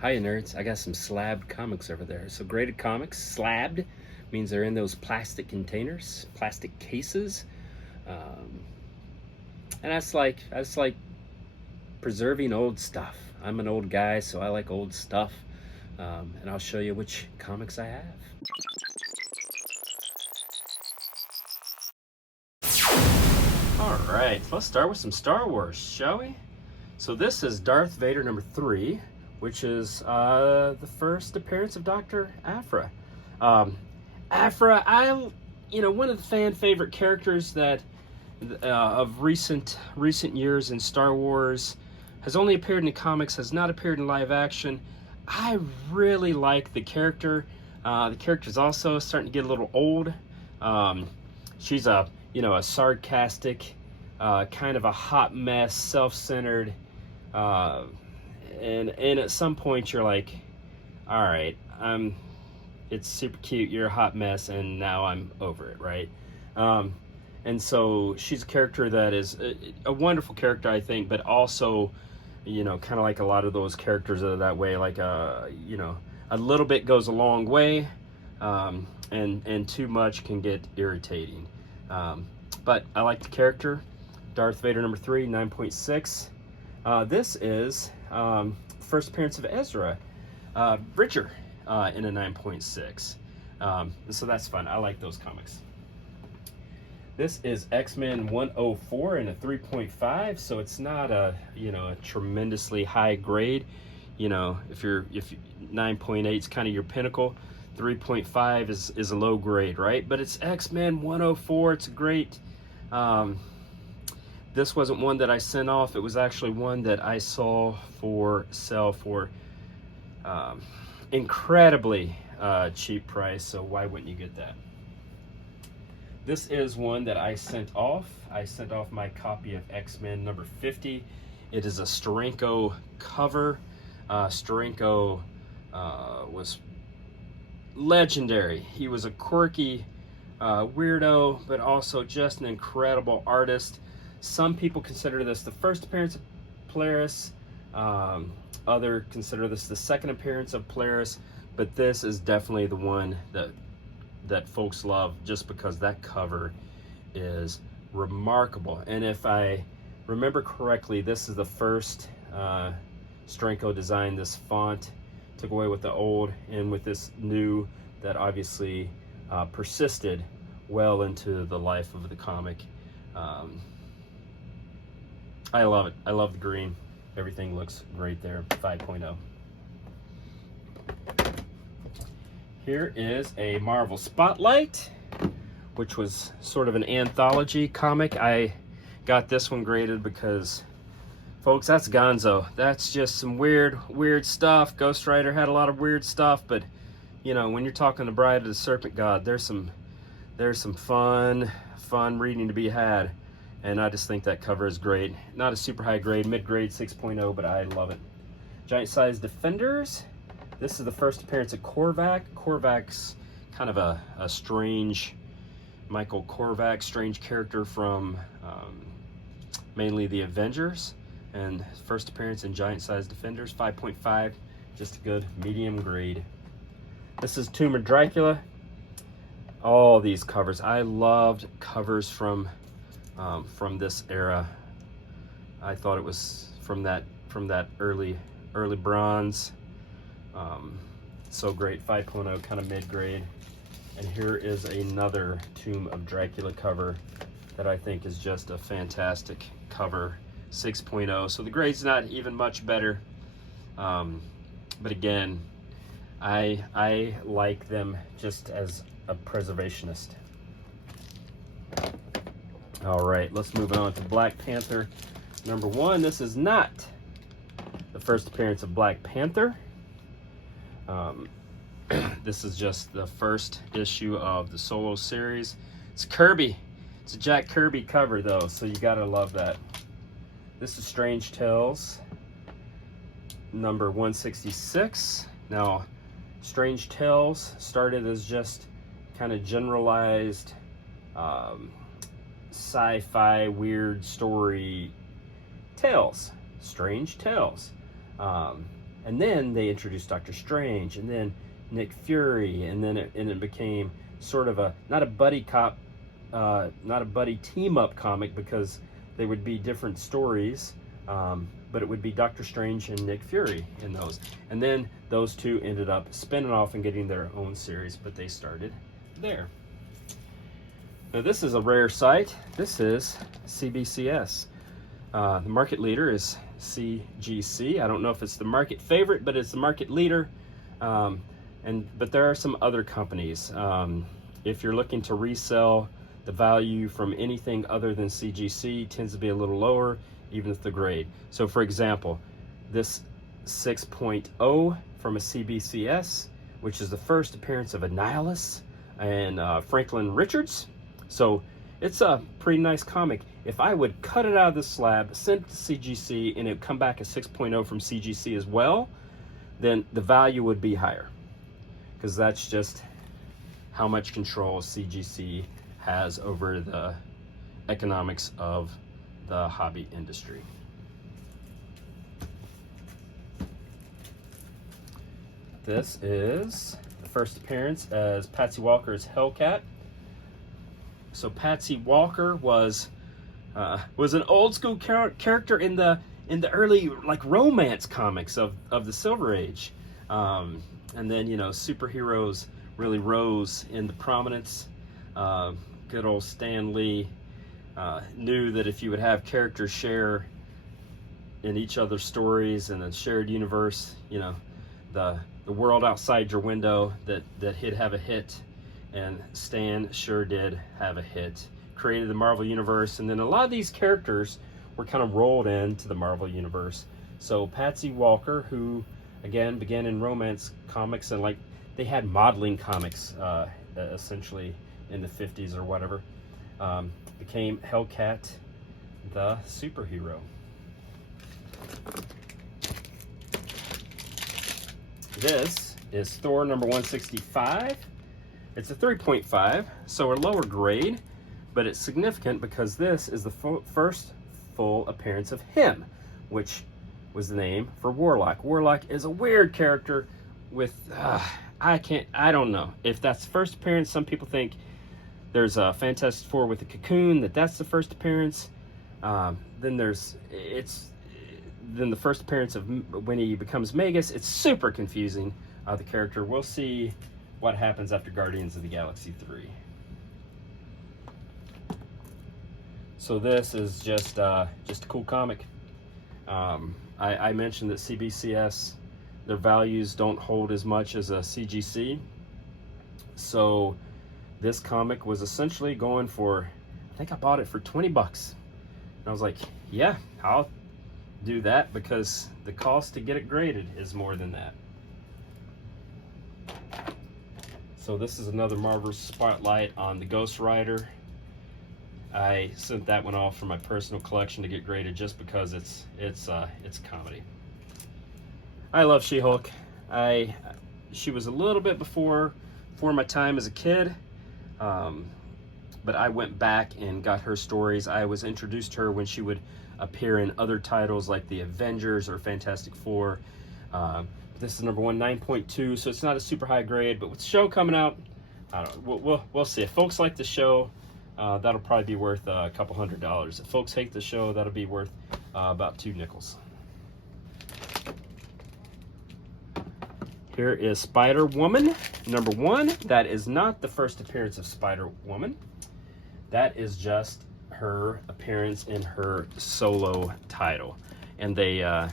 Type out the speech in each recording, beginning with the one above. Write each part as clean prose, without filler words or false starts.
Hiya nerds, I got some slab comics over there. So graded comics, slabbed, means they're in those plastic containers, plastic cases. Um, and that's like preserving old stuff. I'm an old guy, so I like old stuff. And I'll show you which comics I have. Alright, let's start with some Star Wars, shall we? So this is Darth Vader number 3, which is the first appearance of Dr. Aphra. Aphra, one of the fan favorite characters that of recent years in Star Wars, has only appeared in the comics, has not appeared in live action. I really like the character. The character's also starting to get a little old. She's a sarcastic, kind of a hot mess, self-centered, and at some point you're like, all right, it's super cute, you're a hot mess, and now I'm over it, right? And so she's a character that is a wonderful character, I think, but also, kind of like a lot of those characters that are that way, like, a little bit goes a long way, and too much can get irritating. But I like the character. Darth Vader number 3, 9.6. This is first appearance of Ezra Bridger in a 9.6. So that's fun. I like those comics. This is X-Men 104 in a 3.5, so it's not a tremendously high grade. If 9.8 is kind of your pinnacle, 3.5 is a low grade, right? But it's X-Men 104. It's a great. This wasn't one that I sent off. It was actually one that I saw for sale for incredibly cheap price. So why wouldn't you get that? This is one that I sent off. I sent off my copy of X-Men number 50. It is a Steranko cover. Steranko was legendary. He was a quirky weirdo, but also just an incredible artist. Some people consider this the first appearance of Polaris. Others consider this the second appearance of Polaris, but this is definitely the one that folks love, just because that cover is remarkable. And if I remember correctly, this is the first Steranko designed this font, took away with the old and with this new that obviously persisted well into the life of the comic. I love it. I love the green. Everything looks great there. 5.0. Here is a Marvel Spotlight, which was sort of an anthology comic. I got this one graded because, folks, that's gonzo. That's just some weird stuff. Ghost Rider had a lot of weird stuff, but when you're talking the Bride of the Serpent God, there's some fun reading to be had. And I just think that cover is great. Not a super high grade, mid-grade 6.0, but I love it. Giant Size Defenders. This is the first appearance of Korvac. Korvac's kind of a strange, Michael Korvac, strange character from mainly the Avengers. And first appearance in Giant Size Defenders, 5.5. Just a good medium grade. This is Tomb of Dracula. All these covers. I loved covers from this era. I thought it was from that early bronze. So great. 5.0, kind of mid-grade. And here is another Tomb of Dracula cover that I think is just a fantastic cover. 6.0. So the grade's not even much better. But again, I like them just as a preservationist. All right, let's move on to Black Panther number 1. This is not the first appearance of Black Panther. This is just the first issue of the solo series. It's Kirby. It's a Jack Kirby cover though, so you gotta love that. This is Strange Tales number 166. Now, Strange Tales started as just kind of generalized sci-fi weird story tales, strange tales. And then they introduced Doctor Strange, and then Nick Fury, and then it became sort of a, not a buddy cop, not a buddy team up comic, because they would be different stories, but it would be Doctor Strange and Nick Fury in those. And then those two ended up spinning off and getting their own series, but they started there. Now this is a rare sight. This is CBCS. The market leader is CGC. I don't know if it's the market favorite, but it's the market leader. But there are some other companies. If you're looking to resell, the value from anything other than CGC tends to be a little lower, even if the grade. So for example, this 6.0 from a CBCS, which is the first appearance of Annihilus and Franklin Richards. So it's a pretty nice comic. If I would cut it out of the slab, send it to CGC, and it would come back a 6.0 from CGC as well, then the value would be higher, because that's just how much control CGC has over the economics of the hobby industry. This is the first appearance as Patsy Walker's Hellcat. So Patsy Walker was an old school character in the early like romance comics of the Silver Age, and then, you know, superheroes really rose into prominence. Good old Stan Lee knew that if you would have characters share in each other's stories in a shared universe, you know, the world outside your window, that he'd have a hit. And Stan sure did have a hit. Created the Marvel Universe, and then a lot of these characters were kind of rolled into the Marvel Universe. So Patsy Walker, who again began in romance comics, and like they had modeling comics essentially in the 50s or whatever, became Hellcat, the superhero. This is Thor number 165. It's a 3.5, so a lower grade, but it's significant because this is the first full appearance of him, which was the name for Warlock. Warlock is a weird character with, I don't know if that's the first appearance. Some people think there's a Fantastic Four with a cocoon, that's the first appearance. Then the first appearance of when he becomes Magus. It's super confusing, the character. We'll see what happens after Guardians of the Galaxy 3. So this is just a cool comic. I mentioned that CBCS, their values don't hold as much as a CGC. So this comic was essentially going for, I think I bought it for 20 bucks. And I was like, yeah, I'll do that, because the cost to get it graded is more than that. So this is another Marvel Spotlight on the Ghost Rider. I sent that one off for my personal collection to get graded, just because it's comedy. I love She-Hulk. She was a little bit before my time as a kid, but I went back and got her stories. I was introduced to her when she would appear in other titles like the Avengers or Fantastic Four. This is number 9.2, so it's not a super high grade, but with the show coming out, I don't know, we'll see. If folks like the show, that'll probably be worth a couple $100. If folks hate the show, that'll be worth about 2 nickels. Here is Spider-Woman, number 1. That is not the first appearance of Spider-Woman. That is just her appearance in her solo title. And they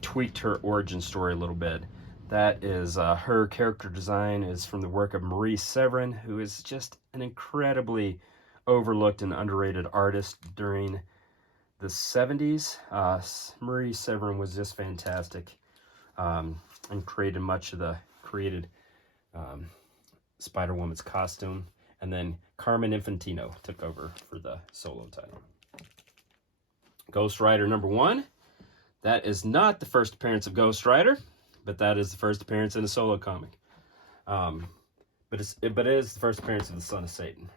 tweaked her origin story a little bit. That is, her character design is from the work of Marie Severin, who is just an incredibly overlooked and underrated artist during the 70s. Marie Severin was just fantastic, and created much of the Spider-Woman's costume. And then Carmen Infantino took over for the solo title. Ghost Rider number 1. That is not the first appearance of Ghost Rider, but that is the first appearance in a solo comic. But it is the first appearance of the Son of Satan.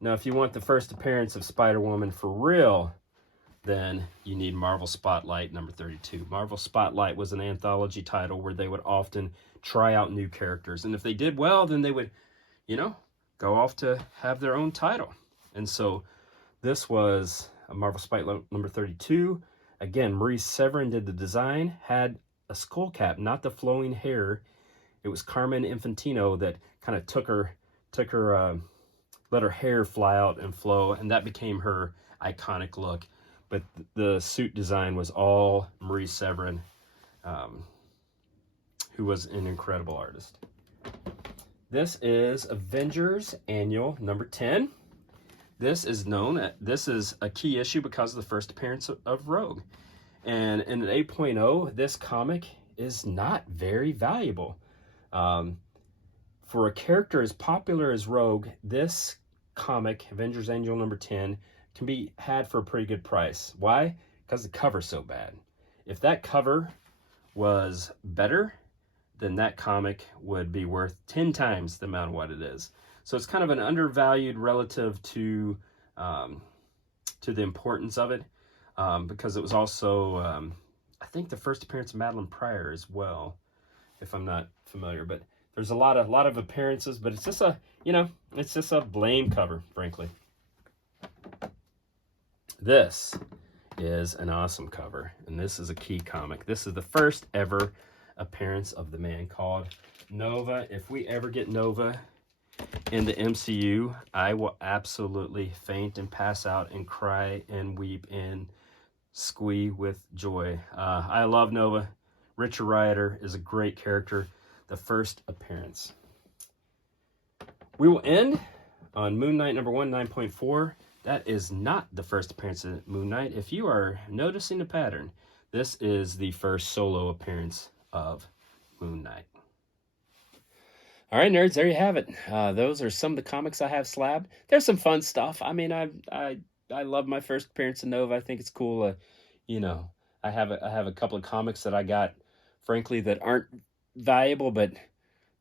Now, if you want the first appearance of Spider-Woman for real, then you need Marvel Spotlight number 32. Marvel Spotlight was an anthology title where they would often try out new characters. And if they did well, then they would, you know, go off to have their own title. And so this was a Marvel Spotlight number 32. Again, Maurice Severin did the design, had a skull cap, not the flowing hair. It was Carmen Infantino that kind of let her hair fly out and flow, and that became her iconic look. But the suit design was all Maurice Severin, who was an incredible artist. This is Avengers Annual number 10. This is a key issue because of the first appearance of Rogue. And in an 8.0, this comic is not very valuable. For a character as popular as Rogue, this comic, Avengers Annual number 10, can be had for a pretty good price. Why? Because the cover's so bad. If that cover was better, then that comic would be worth 10 times the amount of what it is. So it's kind of an undervalued relative to the importance of it, because it was also, I think, the first appearance of Madeline Pryor as well, if I'm not familiar. But there's a lot of appearances, but it's just a, it's just a lame cover, frankly. This is an awesome cover, and this is a key comic. This is the first ever appearance of the man called Nova. If we ever get Nova in the MCU, I will absolutely faint and pass out and cry and weep and squee with joy. I love Nova. Richard Rider is a great character. The first appearance. We will end on Moon Knight number 1, 9.4. That is not the first appearance of Moon Knight. If you are noticing a pattern, this is the first solo appearance of Moon Knight. All right, nerds, there you have it. Those are some of the comics I have slabbed. There's some fun stuff. I mean, I love my first appearance of Nova. I think it's cool. I have a couple of comics that I got, frankly, that aren't valuable, but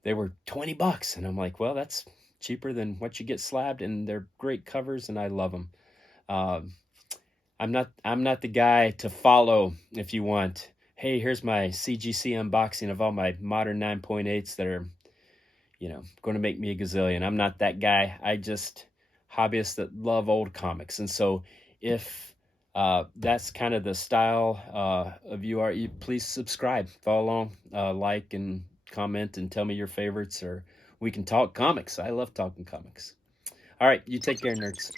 they were $20, and I'm like, well, that's cheaper than what you get slabbed, and they're great covers, and I love them. I'm not the guy to follow. If you want, hey, here's my CGC unboxing of all my modern 9.8s that are, going to make me a gazillion. I'm not that guy. I just hobbyists that love old comics. And so if that's kind of the style of you, please subscribe, follow along, like and comment and tell me your favorites, or we can talk comics. I love talking comics. All right, you take care, nerds.